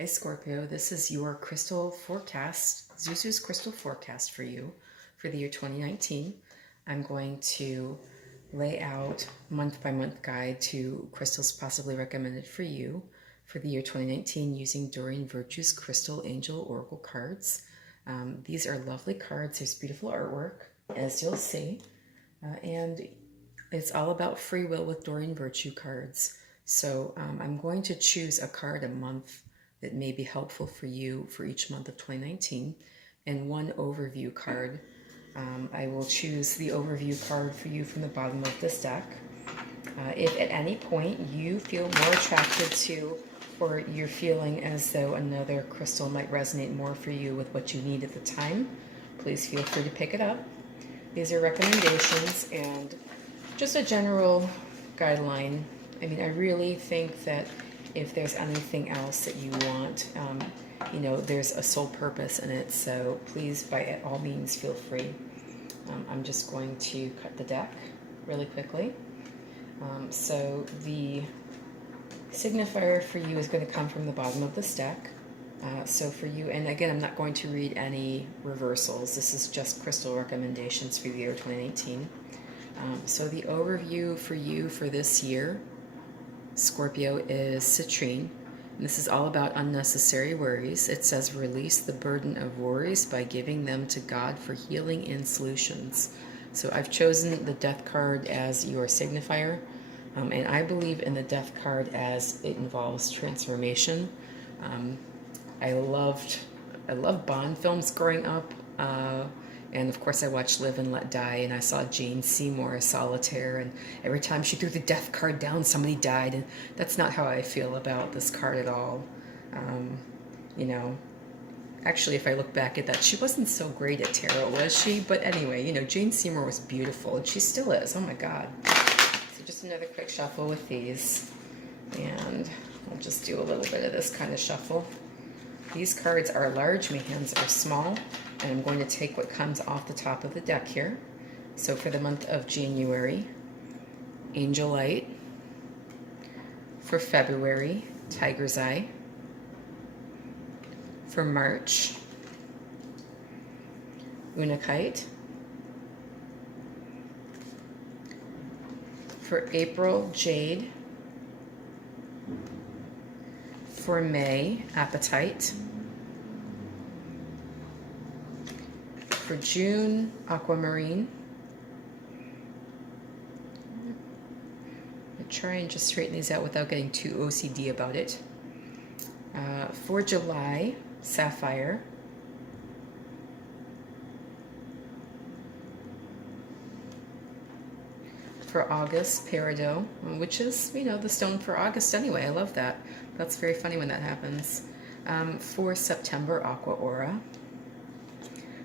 Hi Scorpio, this is your crystal forecast, Zuzu's crystal forecast for you for the year 2019. I'm going to lay out month by month guide to crystals possibly recommended for you for the year 2019 using Doreen Virtue's Crystal Angel Oracle cards. These are lovely cards. There's beautiful artwork, as you'll see, and it's all about free will with Doreen Virtue cards. So I'm going to choose a card a month that may be helpful for you for each month of 2019, and one overview card. I will choose the overview card for you from the bottom of this deck. If at any point you feel more attracted to, or you're feeling as though another crystal might resonate more for you with what you need at the time, please feel free to pick it up. These are recommendations and just a general guideline. I mean, I really think that if there's anything else that you want, there's a sole purpose in it. So please, by all means, feel free. I'm just going to cut the deck really quickly. So the signifier for you is going to come from the bottom of this deck. So for you, and again, I'm not going to read any reversals. This is just crystal recommendations for the year 2019. So the overview for you for this year, Scorpio, is Citrine. And this is all about unnecessary worries. It says release the burden of worries by giving them to God for healing and solutions. So I've chosen the death card as your signifier. And I believe in the death card as it involves transformation. I loved Bond films growing up. And of course I watched Live and Let Die, and I saw Jane Seymour as Solitaire, and every time she threw the death card down, somebody died, and that's not how I feel about this card at all. Actually, if I look back at that, she wasn't so great at tarot, was she? But anyway, Jane Seymour was beautiful, and she still is. Oh my God. So just another quick shuffle with these, and I'll just do a little bit of this kind of shuffle. These cards are large, my hands are small, and I'm going to take what comes off the top of the deck here. So for the month of January, Angel Light. For February, Tiger's Eye. For March, Unakite. For April, Jade. For May, Appetite. For June, Aquamarine. I'll try and just straighten these out without getting too OCD about it. For July, Sapphire. For August, Peridot, which is, the stone for August anyway. I love that. That's very funny when that happens. For September, Aqua Aura.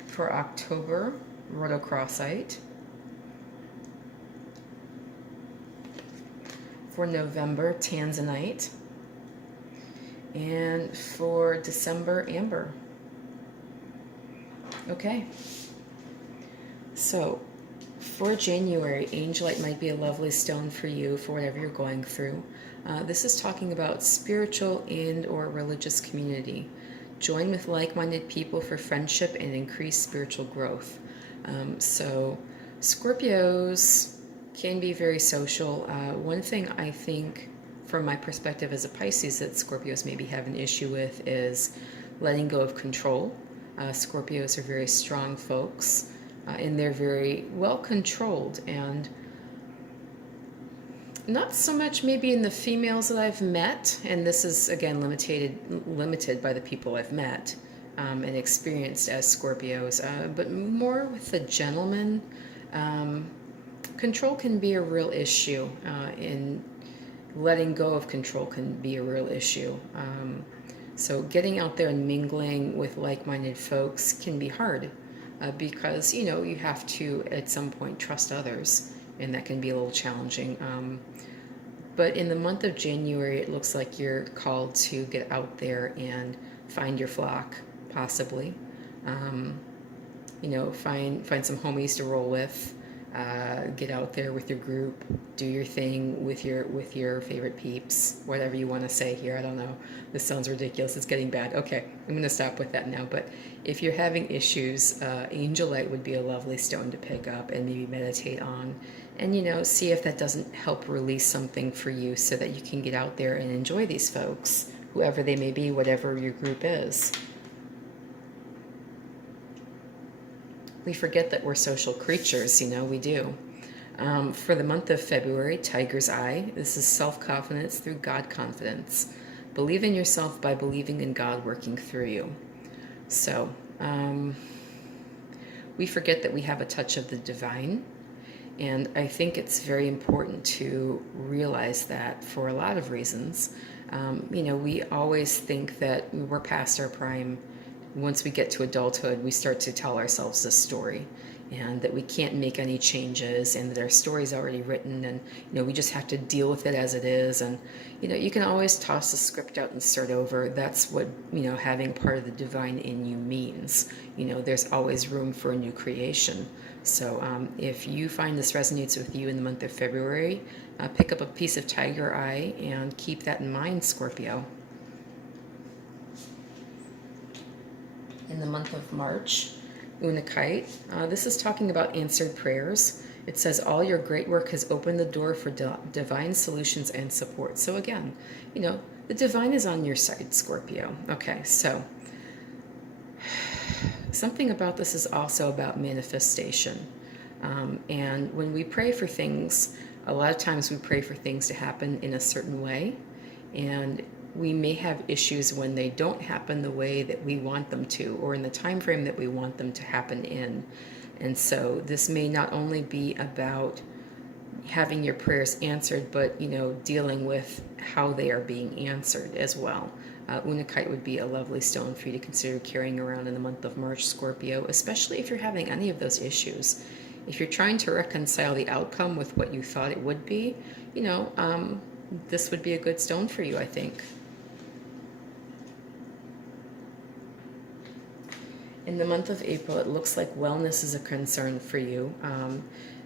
For October, Rhodocrossite. For November, Tanzanite. And for December, Amber. Okay. So for January, Angelite might be a lovely stone for you for whatever you're going through. This is talking about spiritual and or religious community. Join with like-minded people for friendship and increased spiritual growth. So Scorpios can be very social. One thing I think from my perspective as a Pisces that Scorpios maybe have an issue with is letting go of control. Scorpios are very strong folks. And they're very well controlled, and not so much maybe in the females that I've met, and this is again limited by the people I've met and experienced as Scorpios, but more with the gentlemen. Control can be a real issue, in letting go of control can be a real issue. So getting out there and mingling with like-minded folks can be hard. Because you have to at some point trust others, and that can be a little challenging. But in the month of January, it looks like you're called to get out there and find your flock, possibly. Find some homies to roll with. Get out there with your group, do your thing with your favorite peeps, whatever you want to say here. I don't know. This sounds ridiculous. It's getting bad. Okay, I'm going to stop with that now. But if you're having issues, angelite would be a lovely stone to pick up and maybe meditate on, and see if that doesn't help release something for you, so that you can get out there and enjoy these folks, whoever they may be, whatever your group is. We forget that we're social creatures, we do. For the month of February, Tiger's Eye. This is self-confidence through God confidence. Believe in yourself by believing in God working through you. So, we forget that we have a touch of the divine. And I think it's very important to realize that for a lot of reasons. We always think that we're past our prime. Once we get to adulthood, we start to tell ourselves this story, and that we can't make any changes, and that our story's already written, and we just have to deal with it as it is. And you can always toss the script out and start over. That's what having part of the divine in you means. There's always room for a new creation. So if you find this resonates with you in the month of February, pick up a piece of Tiger Eye and keep that in mind, Scorpio. In the month of March, Unakite. This is talking about answered prayers. It says, all your great work has opened the door for divine solutions and support. So again, the divine is on your side, Scorpio. Okay, so something about this is also about manifestation. And when we pray for things, a lot of times we pray for things to happen in a certain way. And we may have issues when they don't happen the way that we want them to, or in the time frame that we want them to happen in. And so this may not only be about having your prayers answered, but dealing with how they are being answered as well. Unakite would be a lovely stone for you to consider carrying around in the month of March, Scorpio, especially if you're having any of those issues. If you're trying to reconcile the outcome with what you thought it would be, this would be a good stone for you, I think. In the month of April, it looks like wellness is a concern for you.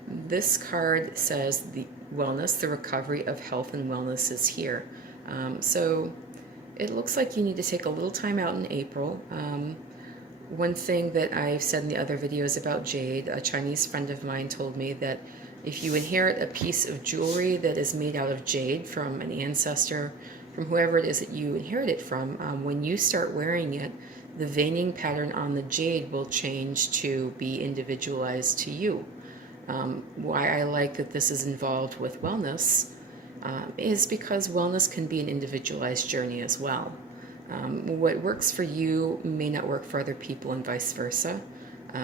This card says the wellness, the recovery of health and wellness is here. So it looks like you need to take a little time out in April. One thing that I've said in the other videos about jade, a Chinese friend of mine told me that if you inherit a piece of jewelry that is made out of jade from an ancestor, from whoever it is that you inherit it from, when you start wearing it, the veining pattern on the jade will change to be individualized to you. Why I like that this is involved with wellness is because wellness can be an individualized journey as well. What works for you may not work for other people, and vice versa.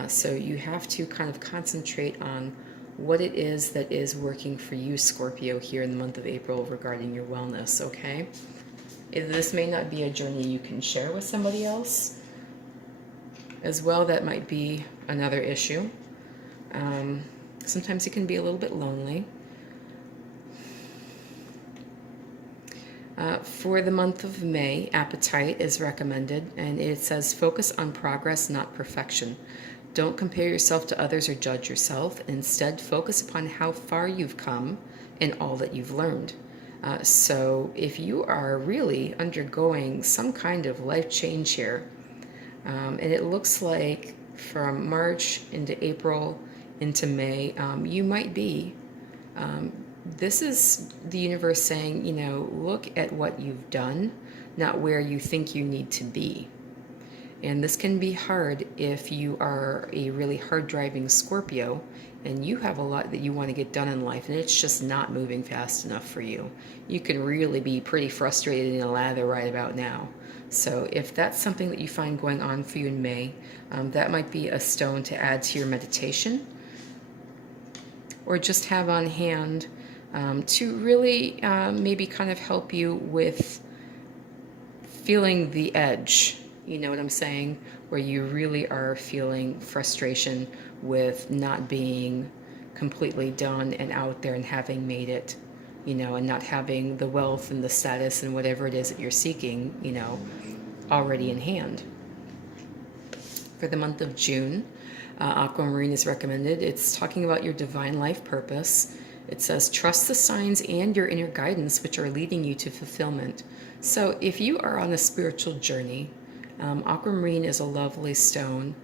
So you have to kind of concentrate on what it is that is working for you, Scorpio, here in the month of April regarding your wellness, okay? This may not be a journey you can share with somebody else as well. That might be another issue. Sometimes it can be a little bit lonely. For the month of May, appetite is recommended, and it says focus on progress, not perfection. Don't compare yourself to others or judge yourself. Instead, focus upon how far you've come and all that you've learned. So if you are really undergoing some kind of life change here, and it looks like from March into April into May, you might be, this is the universe saying, look at what you've done, not where you think you need to be. And this can be hard if you are a really hard-driving Scorpio and you have a lot that you want to get done in life and it's just not moving fast enough for you. You can really be pretty frustrated in a lather right about now. So if that's something that you find going on for you in May, that might be a stone to add to your meditation, or just have on hand to really maybe kind of help you with feeling the edge. You know what I'm saying? Where you really are feeling frustration with not being completely done and out there and having made it, and not having the wealth and the status and whatever it is that you're seeking, already in hand. For the month of June, aquamarine is recommended. It's talking about your divine life purpose. It says, trust the signs and your inner guidance, which are leading you to fulfillment. So if you are on a spiritual journey, aquamarine is a lovely stone.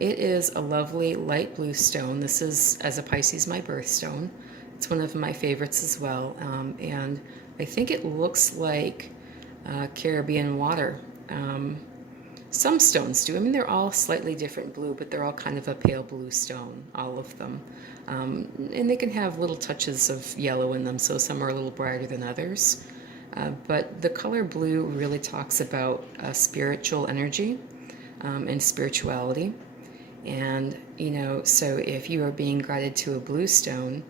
It is a lovely light blue stone. This is, as a Pisces, my birthstone. It's one of my favorites as well. And I think it looks like Caribbean water. Some stones do. I mean, they're all slightly different blue, but they're all kind of a pale blue stone, all of them. And they can have little touches of yellow in them, so some are a little brighter than others. But the color blue really talks about spiritual energy and spirituality. And, you know, so if you are being guided to a blue stone,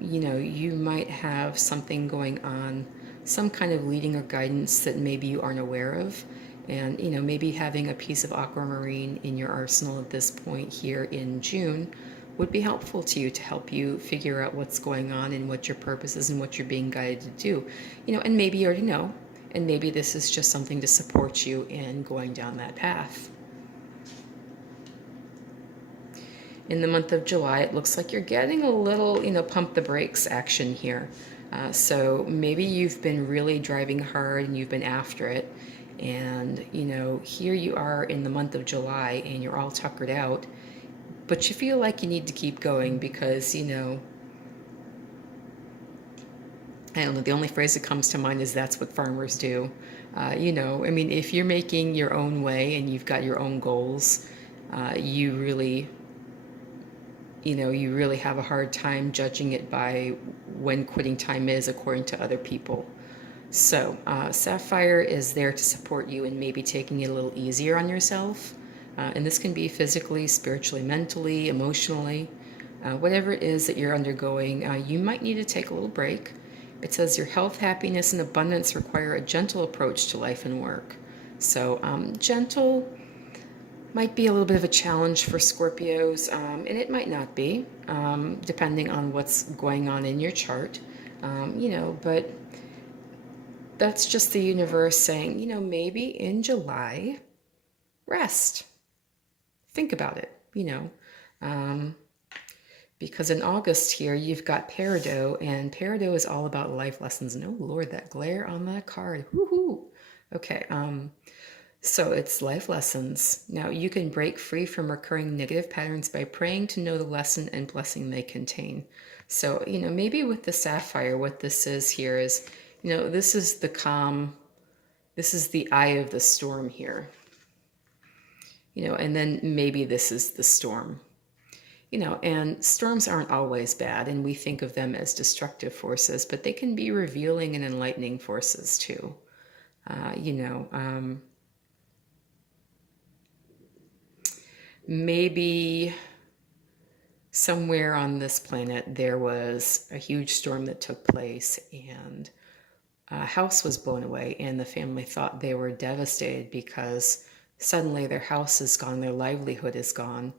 you know, you might have something going on, some kind of leading or guidance that maybe you aren't aware of. And, you know, maybe having a piece of aquamarine in your arsenal at this point here in June would be helpful to you to help you figure out what's going on and what your purpose is and what you're being guided to do. You know, and maybe you already know, and maybe this is just something to support you in going down that path. In the month of July, it looks like you're getting a little, you know, pump the brakes action here. So maybe you've been really driving hard and you've been after it. And, you know, here you are in the month of July and you're all tuckered out, but you feel like you need to keep going because, you know, I don't know, the only phrase that comes to mind is that's what farmers do. You know, I mean, if you're making your own way and you've got your own goals, you really have a hard time judging it by when quitting time is according to other people. So Sapphire is there to support you in maybe taking it a little easier on yourself. And this can be physically, spiritually, mentally, emotionally, whatever it is that you're undergoing. You might need to take a little break. It says your health, happiness, and abundance require a gentle approach to life and work. So gentle might be a little bit of a challenge for Scorpios, and it might not be, depending on what's going on in your chart. You know, but that's just the universe saying, you know, maybe in July, rest. Think about it, you know. Because in August here, you've got Peridot, and Peridot is all about life lessons. And oh, Lord, that glare on that card. Woohoo! Okay, so it's life lessons. Now, you can break free from recurring negative patterns by praying to know the lesson and blessing they contain. So, you know, maybe with the Sapphire, what this is here is, you know, this is the calm, this is the eye of the storm here. You know, and then maybe this is the storm. You know, and storms aren't always bad, and we think of them as destructive forces, but they can be revealing and enlightening forces too. You know, maybe somewhere on this planet there was a huge storm that took place, and a house was blown away, and the family thought they were devastated because suddenly their house is gone, their livelihood is gone,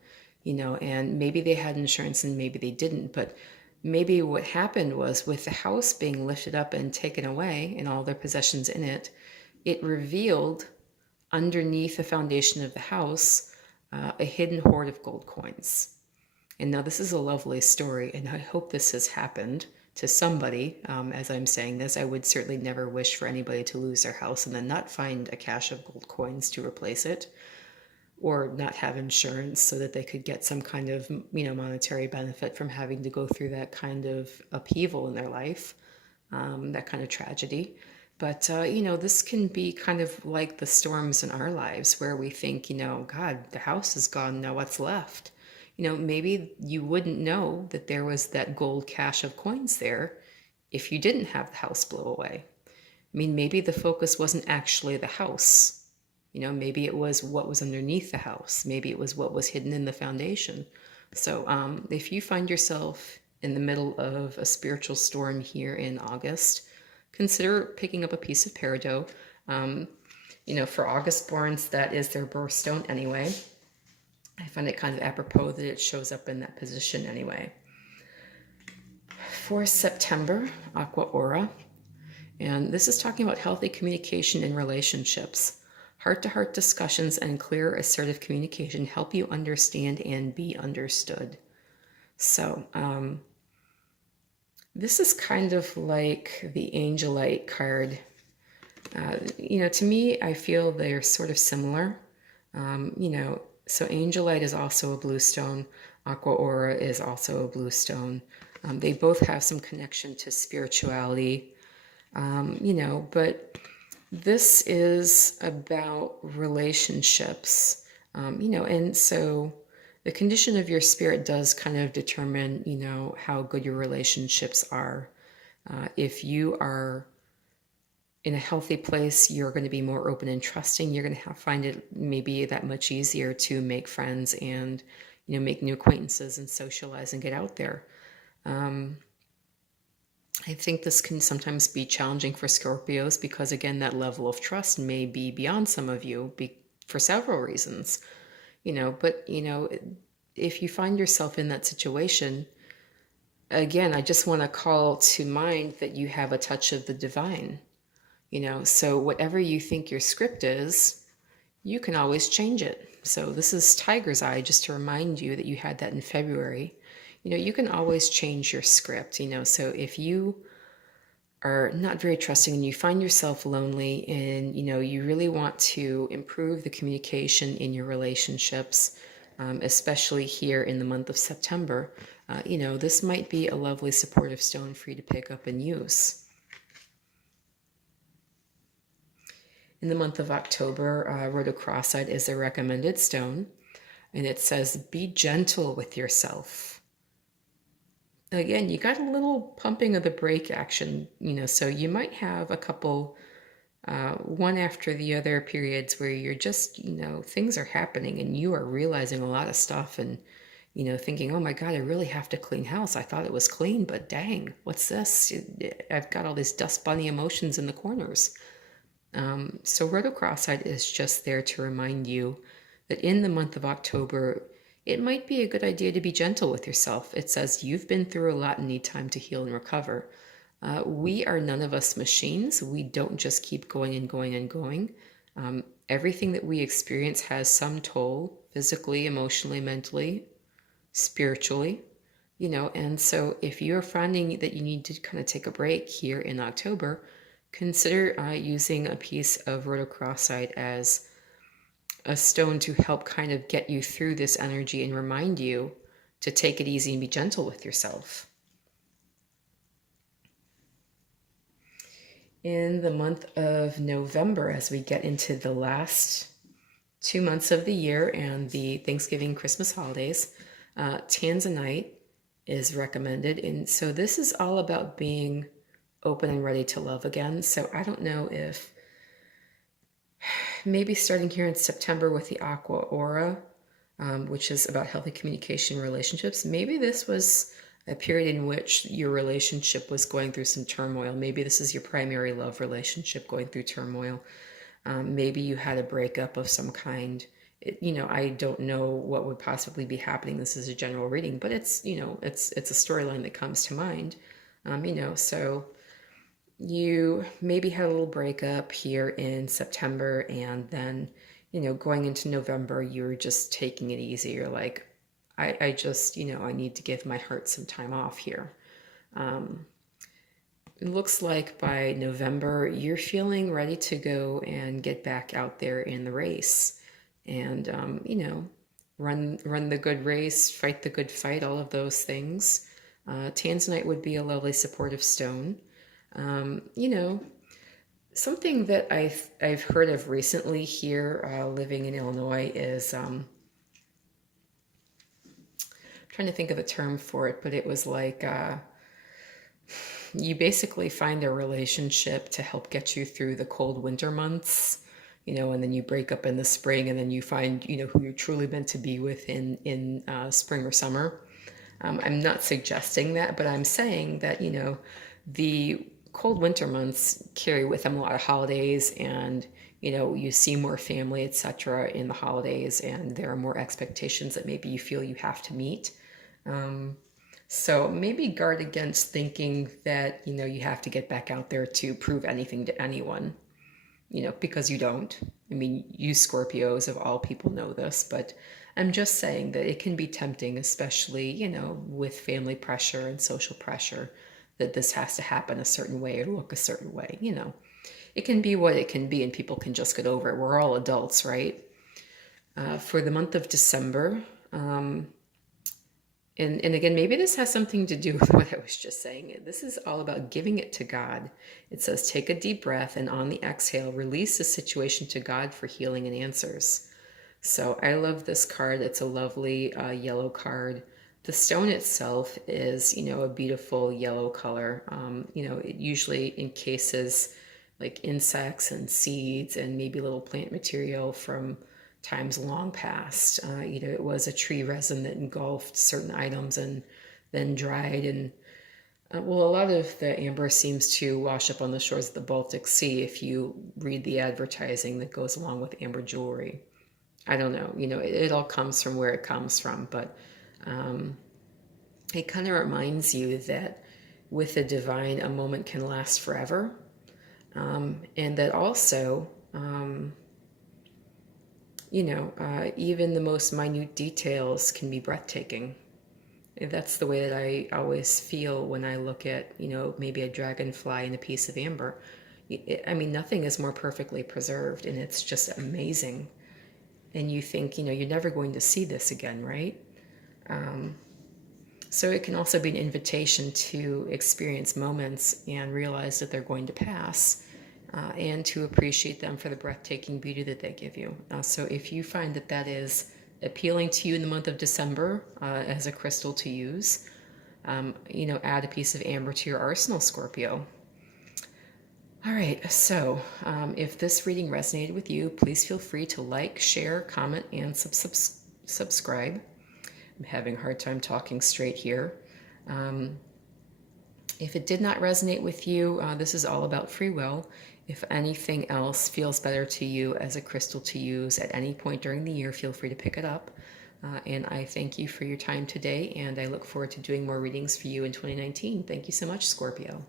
you know, and maybe they had insurance and maybe they didn't, but maybe what happened was with the house being lifted up and taken away and all their possessions in it, it revealed underneath the foundation of the house a hidden hoard of gold coins. And now this is a lovely story, and I hope this has happened to somebody. As I'm saying this, I would certainly never wish for anybody to lose their house and then not find a cache of gold coins to replace it, or not have insurance so that they could get some kind of, you know, monetary benefit from having to go through that kind of upheaval in their life, that kind of tragedy. But, you know, this can be kind of like the storms in our lives where we think, you know, God, the house is gone, now what's left? You know, maybe you wouldn't know that there was that gold cache of coins there if you didn't have the house blow away. I mean, maybe the focus wasn't actually the house. You know, maybe it was what was underneath the house. Maybe it was what was hidden in the foundation. So if you find yourself in the middle of a spiritual storm here in August, consider picking up a piece of peridot. You know, for August borns, that is their birthstone anyway. I find it kind of apropos that it shows up in that position anyway. For September, Aqua Aura. And this is talking about healthy communication in relationships. Heart-to-heart discussions and clear, assertive communication help you understand and be understood. So, this is kind of like the Angelite card. To me, I feel they're sort of similar. So Angelite is also a blue stone. Aqua Aura is also a blue stone. They both have some connection to spirituality, but this is about relationships, and so the condition of your spirit does kind of determine, how good your relationships are. If you are in a healthy place, you're going to be more open and trusting. You're going to find it maybe that much easier to make friends and, make new acquaintances and socialize and get out there. I think this can sometimes be challenging for Scorpios because, again, that level of trust may be beyond some of you for several reasons, but, if you find yourself in that situation, again, I just want to call to mind that you have a touch of the divine, so whatever you think your script is, you can always change it. So this is Tiger's Eye, just to remind you that you had that in February. You can always change your script, so if you are not very trusting and you find yourself lonely and, you really want to improve the communication in your relationships, especially here in the month of September, this might be a lovely supportive stone for you to pick up and use. In the month of October, rhodochrosite is a recommended stone, and it says, be gentle with yourself. Again, you got a little pumping of the brake action, so you might have a couple, one after the other periods where you're just, things are happening and you are realizing a lot of stuff and, thinking, oh my God, I really have to clean house. I thought it was clean, but dang, what's this? I've got all these dust bunny emotions in the corners. So rhodochrosite is just there to remind you that in the month of October, it might be a good idea to be gentle with yourself. It says you've been through a lot and need time to heal and recover. We are none of us machines. We don't just keep going and going and going. Everything that we experience has some toll, physically, emotionally, mentally, spiritually, and so if you're finding that you need to kind of take a break here in October, consider using a piece of rhodochrosite as a stone to help kind of get you through this energy and remind you to take it easy and be gentle with yourself. In the month of November, as we get into the last 2 months of the year and the Thanksgiving, Christmas holidays, tanzanite is recommended. And so this is all about being open and ready to love again. So I don't know if maybe starting here in September with the Aqua Aura, which is about healthy communication relationships, maybe this was a period in which your relationship was going through some turmoil. Maybe this is your primary love relationship going through turmoil. Maybe you had a breakup of some kind. I don't know what would possibly be happening. This is a general reading, but it's a storyline that comes to mind. So you maybe had a little breakup here in September, and then, going into November, you're just taking it easy. You're like, I just, I need to give my heart some time off here. It looks like by November, you're feeling ready to go and get back out there in the race and, run the good race, fight the good fight, all of those things. Tanzanite would be a lovely supportive stone. Something that I've heard of recently here, living in Illinois, is I'm trying to think of the term for it, but it was like you basically find a relationship to help get you through the cold winter months, and then you break up in the spring, and then you find who you're truly meant to be with in spring or summer. I'm not suggesting that, but I'm saying that the cold winter months carry with them a lot of holidays, and you see more family, etc. in the holidays, and there are more expectations that maybe you feel you have to meet. So maybe guard against thinking that you have to get back out there to prove anything to anyone, because you don't. I mean, you Scorpios of all people know this, but I'm just saying that it can be tempting, especially, with family pressure and social pressure, that this has to happen a certain way or look a certain way. It can be what it can be, and people can just get over it. We're all adults, right? For the month of December, and again, maybe this has something to do with what I was just saying. This is all about giving it to God. It says, take a deep breath, and on the exhale, release the situation to God for healing and answers. So I love this card. It's a lovely yellow card. The stone itself is, a beautiful yellow color. It usually encases like insects and seeds and maybe little plant material from times long past. It was a tree resin that engulfed certain items and then dried. And a lot of the amber seems to wash up on the shores of the Baltic Sea if you read the advertising that goes along with amber jewelry. I don't know, it all comes from where it comes from, but it kind of reminds you that with the divine, a moment can last forever. And that also, even the most minute details can be breathtaking. That's the way that I always feel when I look at, maybe a dragonfly and a piece of amber. Nothing is more perfectly preserved, and it's just amazing. And you think, you're never going to see this again, right? So it can also be an invitation to experience moments and realize that they're going to pass, and to appreciate them for the breathtaking beauty that they give you. So if you find that that is appealing to you in the month of December as a crystal to use, add a piece of amber to your arsenal, Scorpio. All right, so if this reading resonated with you, please feel free to like, share, comment, and subscribe. I'm having a hard time talking straight here. If it did not resonate with you, this is all about free will. If anything else feels better to you as a crystal to use at any point during the year, feel free to pick it up. And I thank you for your time today, and I look forward to doing more readings for you in 2019. Thank you so much, Scorpio.